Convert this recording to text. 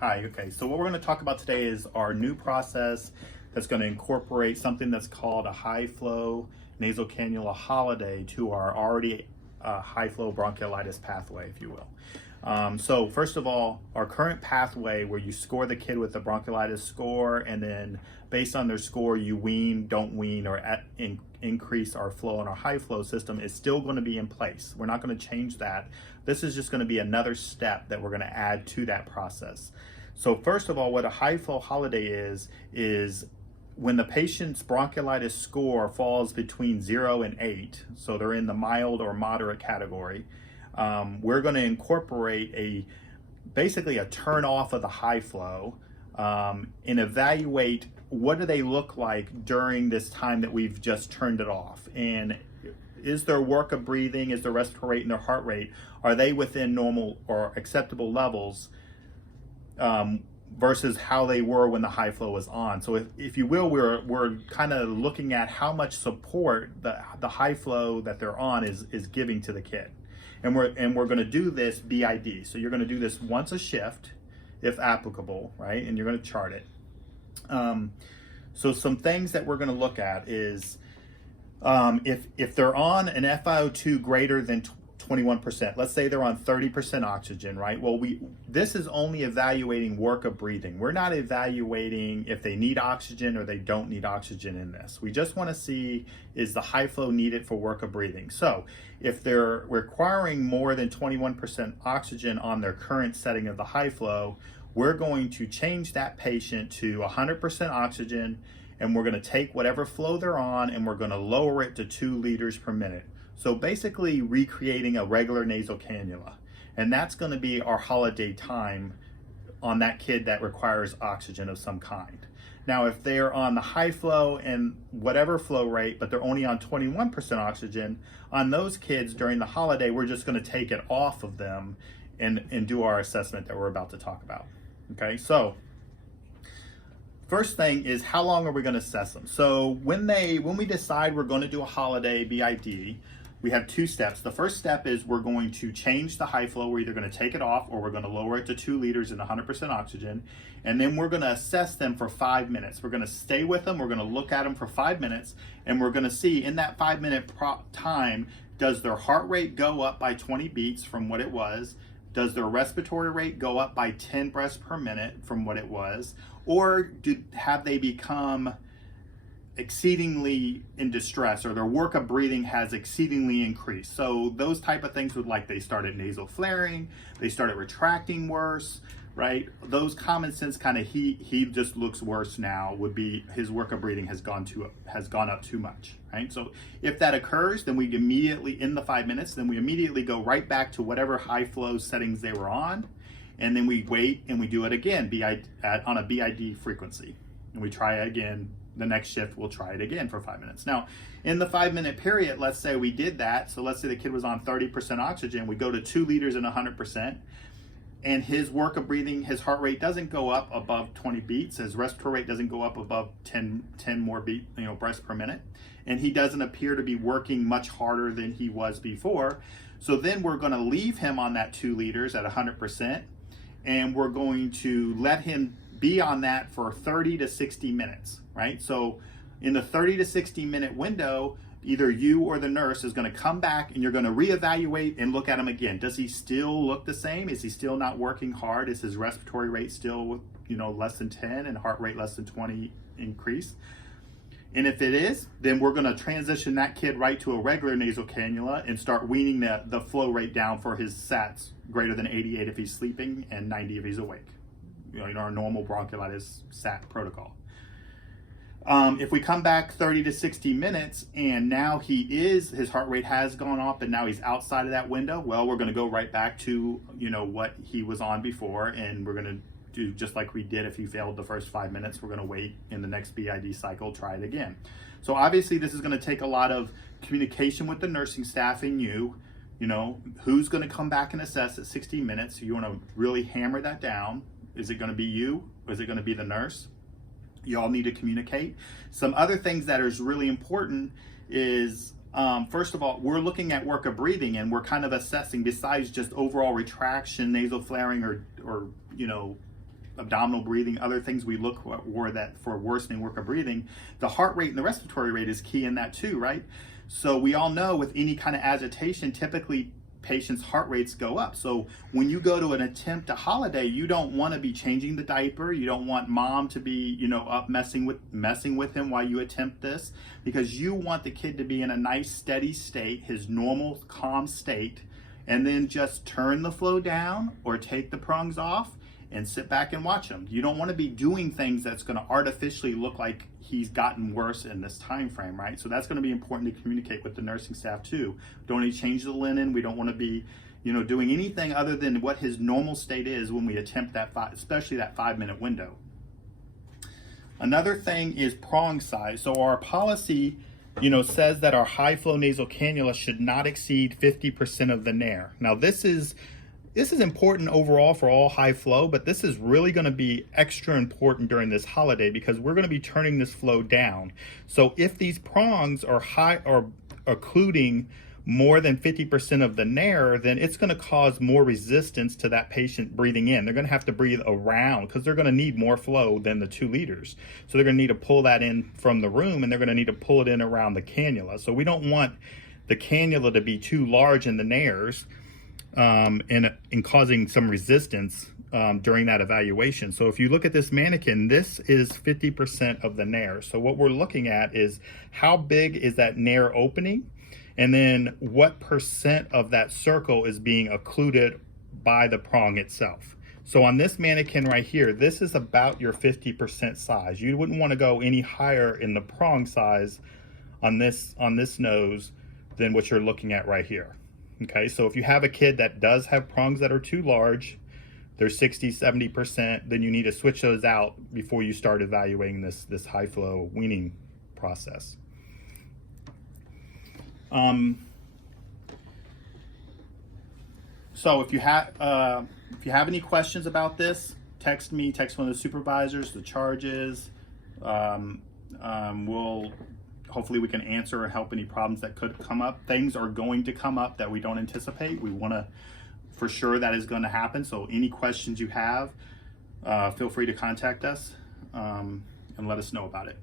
Hi, okay, so what we're going to talk about today is our new process that's going to incorporate something that's called a high flow nasal cannula holiday to our already high flow bronchiolitis pathway, if you will. So first of all, our current pathway where you score the kid with the bronchiolitis score, and then based on their score, you wean, don't wean, or increase our flow in our high flow system is still going to be in place. We're not going to change that. This is just going to be another step that we're going to add to that process. So first of all, what a high flow holiday is when the patient's bronchiolitis score falls between 0 and 8, so they're in the mild or moderate category, we're going to incorporate basically a turn off of the high flow and evaluate what do they look like during this time that we've just turned it off. And is their work of breathing, is their respiratory rate and their heart rate, are they within normal or acceptable levels versus how they were when the high flow was on. So if you will, we're kind of looking at how much support the high flow that they're on is giving to the kid. And we're going to do this BID. So you're going to do this once a shift, if applicable, right? And you're going to chart it. So some things that we're going to look at is if they're on an FiO2 greater than 21%, let's say they're on 30% oxygen, right? Well, this is only evaluating work of breathing. We're not evaluating if they need oxygen or they don't need oxygen in this. We just want to see, is the high flow needed for work of breathing? So if they're requiring more than 21% oxygen on their current setting of the high flow, we're going to change that patient to 100% oxygen, and we're going to take whatever flow they're on and we're going to lower it to 2 liters per minute. So basically recreating a regular nasal cannula. And that's going to be our holiday time on that kid that requires oxygen of some kind. Now, if they're on the high flow and whatever flow rate, but they're only on 21% oxygen, on those kids during the holiday, we're just going to take it off of them and do our assessment that we're about to talk about. Okay, so first thing is, how long are we going to assess them? So when we decide we're going to do a holiday BID, we have 2 steps. The first step is we're going to change the high flow. We're either going to take it off or we're going to lower it to 2 liters and 100% oxygen. And then we're going to assess them for 5 minutes. We're going to stay with them. We're going to look at them for 5 minutes. And we're going to see in that 5-minute time, does their heart rate go up by 20 beats from what it was? Does their respiratory rate go up by 10 breaths per minute from what it was? Or have they become exceedingly in distress, or their work of breathing has exceedingly increased? So those type of things would, like, they started nasal flaring, they started retracting worse, right? Those common sense kind of he just looks worse now would be his work of breathing has gone up too much, right? So if that occurs, then we immediately, in the 5 minutes, then we immediately go right back to whatever high flow settings they were on, and then we wait and we do it again on a BID frequency, and we try it again. The next shift, we'll try it again for 5 minutes. Now, in the 5-minute period, let's say we did that. So let's say the kid was on 30% oxygen. We go to 2 liters and 100%. And his work of breathing, his heart rate doesn't go up above 20 beats. His respiratory rate doesn't go up above 10 more breaths per minute. And he doesn't appear to be working much harder than he was before. So then we're going to leave him on that 2 liters at 100%. And we're going to let him be on that for 30 to 60 minutes, right? So in the 30 to 60 minute window, either you or the nurse is going to come back and you're going to reevaluate and look at him again. Does he still look the same? Is he still not working hard? Is his respiratory rate still, less than 10 and heart rate less than 20 increase? And if it is, then we're going to transition that kid right to a regular nasal cannula and start weaning the flow rate down for his SATs greater than 88 if he's sleeping and 90 if he's awake. Our normal bronchiolitis SAT protocol. If we come back 30 to 60 minutes and now his heart rate has gone up and now he's outside of that window, well, we're going to go right back to, what he was on before, and we're going to do just like we did if he failed the first 5 minutes. We're going to wait in the next BID cycle, try it again. So obviously this is going to take a lot of communication with the nursing staff and who's going to come back and assess at 60 minutes. So you want to really hammer that down. Is it going to be you? Or is it going to be the nurse? You all need to communicate. Some other things that is really important is, first of all, we're looking at work of breathing, and we're kind of assessing, besides just overall retraction, nasal flaring, or abdominal breathing, other things we look for that for worsening work of breathing, the heart rate and the respiratory rate is key in that too, right? So we all know with any kind of agitation, typically patients' heart rates go up. So when you go to an attempt a holiday, you don't want to be changing the diaper. You don't want mom to be, up messing with him while you attempt this, because you want the kid to be in a nice steady state, his normal calm state, and then just turn the flow down or take the prongs off and sit back and watch him. You don't want to be doing things that's going to artificially look like he's gotten worse in this time frame, right? So that's going to be important to communicate with the nursing staff too. Don't need to change the linen. We don't want to be, doing anything other than what his normal state is when we attempt that, especially that 5-minute window. Another thing is prong size. So our policy, says that our high flow nasal cannula should not exceed 50% of the nair. Now this is important overall for all high flow, but this is really going to be extra important during this holiday because we're going to be turning this flow down. So if these prongs are high or occluding more than 50% of the nair, then it's going to cause more resistance to that patient breathing in. They're going to have to breathe around because they're going to need more flow than the 2 liters. So they're going to need to pull that in from the room, and they're going to need to pull it in around the cannula. So we don't want the cannula to be too large in the nairs, and causing some resistance during that evaluation. So if you look at this mannequin, this is 50% of the nair. So what we're looking at is how big is that nair opening, and then what percent of that circle is being occluded by the prong itself. So on this mannequin right here, this is about your 50% size. You wouldn't want to go any higher in the prong size on this nose than what you're looking at right here. Okay, so if you have a kid that does have prongs that are too large, they're 60-70%, then you need to switch those out before you start evaluating this high flow weaning process. So if you have any questions about this, text me, text one of the supervisors, the charges. Hopefully we can answer or help any problems that could come up. Things are going to come up that we don't anticipate. We want to, for sure that is going to happen. So any questions you have, feel free to contact us and let us know about it.